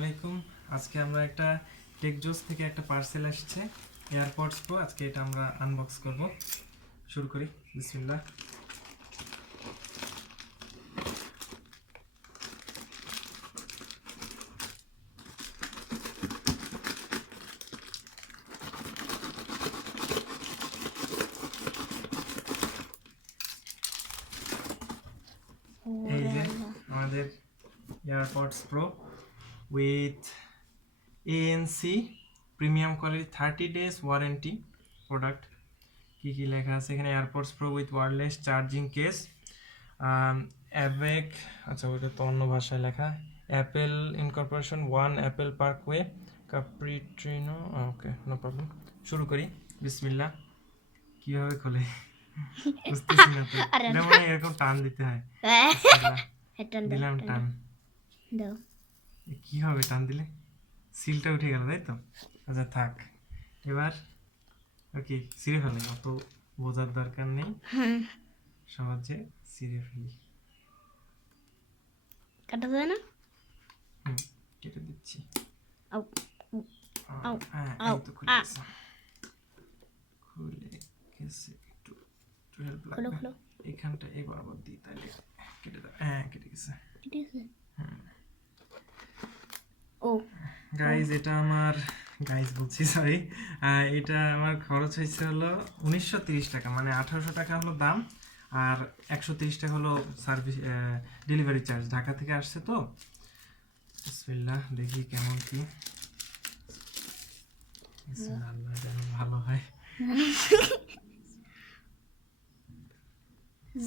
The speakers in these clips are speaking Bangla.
আলাইকুম। আজকে আমরা একটা টেকজোস থেকে একটা পার্সেল আসছে এয়ারপডস প্রো। আজকে এটা আমরা আনবক্স করব। শুরু করি, বিসমিল্লাহ। এই যে আমাদের AirPods Pro with ANC premium quality 30 days warranty product. কি কি লেখা আছে এখানে? AirPods Pro with wireless charging case, অ্যাবেক, আচ্ছা ওইটা তো অন্য ভাষায় লেখা, Apple incorporation 1 Apple Parkway Cupertino. Okay, no problem. শুরু করি, বিসমিল্লাহ। কিভাবে খোলে বুঝতেছি না তো, এটা মনে হয় এরকম টান দিতে হয়। দিলাম টান, কি হবে টান দিলে? সিলটা উঠে গেল, তাই তো? আচ্ছা থাক, এবার ওকে ছিঁড়ে ফেলে, অত বোঝার দরকার নেই, সহজে ছিঁড়ে ফেলি। কাটা যায় না? কেটে দিচ্ছি। হ্যাঁ, এই তো খুলে গেছে। খুলে গেছে, একটু হেল্প লাগবে। এখানটা এবার আবার দিই, তাহলে কেটে দাও। হ্যাঁ, কেটে গেছে। ও গাইজ, এটা আমার বলছি, সরি, এটা আমার খরচ হয়েছে হলো 1930 টাকা, মানে 1800 টাকা হলো দাম, আর 130 টাকা হলো সার্ভিস ডেলিভারি চার্জ। ঢাকা থেকে আসছে তো। বিসমিল্লাহ, দেখি কেমন কি। আল্লাহ যেন ভালো হয়।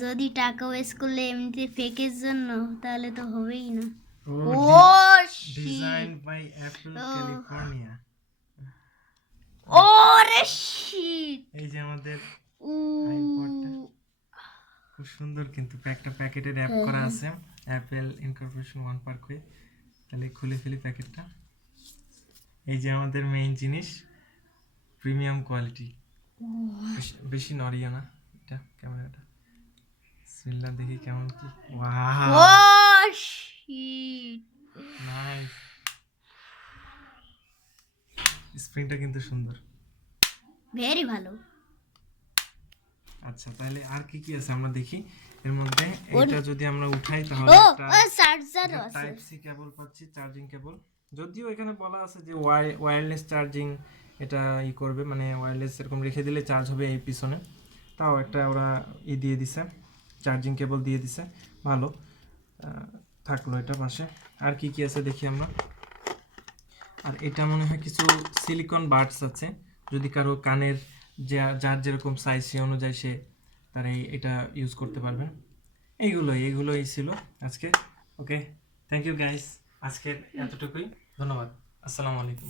যদি টাকা ওয়েস্ট করলে এমনিতে ফেকের জন্য, তাহলে তো হবেই না। ও ডিজাইন বাই অ্যাপল ক্যালিফোর্নিয়া। ওরে শিট, এই যে আমাদের আইপডটা খুব সুন্দর, কিন্তু একটা প্যাকেটে র‍্যাপ করা আছে, অ্যাপেল ইনকর্পোরেশন 1 পার্কওয়ে। তাহলে খুলে ফেলি প্যাকেটটা। এই যে আমাদের মেইন জিনিস, প্রিমিয়াম কোয়ালিটি, বেশি নড়িও না এটা ক্যামেরাটা। বিসমিল্লাহ, দেখি কেমন কি। ওয়াও, ও শিট, নাইস। স্প্রিংটা কিন্তু সুন্দর, ভেরি ভালো। আচ্ছা, তাহলে আর কি কি আছে আমরা দেখি এর মধ্যে। এটা যদি আমরা উঠাই তাহলে একটা চার্জার আছে, টাইপ সি কেবল পাচ্ছি, চার্জিং কেবল। যদিও এখানে বলা আছে যে ওয়্যারলেস চার্জিং, এটা করবে, মানে ওয়্যারলেস এরকম রেখে দিলে চার্জ হবে এই পিছনে। তাও একটা ওরা দিয়ে দিছে, চার্জিং কেবল দিয়ে দিছে, ভালো থাকলো এটা পাশে। আর কি কি আছে দেখি আমরা। আর এটা মনে হয় কিছু সিলিকন বাডস আছে, যদি কারো কানের যার যেরকম সাইজ সে অনুযায়ী সে তারা এটা ইউজ করতে পারবেন। এইগুলোই ছিল আজকে। ওকে, থ্যাংক ইউ গাইস, আজকের এতটুকুই। ধন্যবাদ, আসসালামু আলাইকুম।